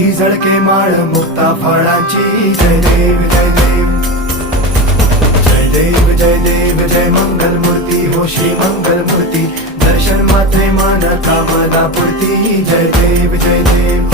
ही झळके माळ मुक्ता फळाची. जय देव जय देव जय देव जय देव जय मंगल मूर्ती हो श्री मंगल मूर्ती. दर्शन मात्रे मन कामना पूर्ती. जय देव जय देव.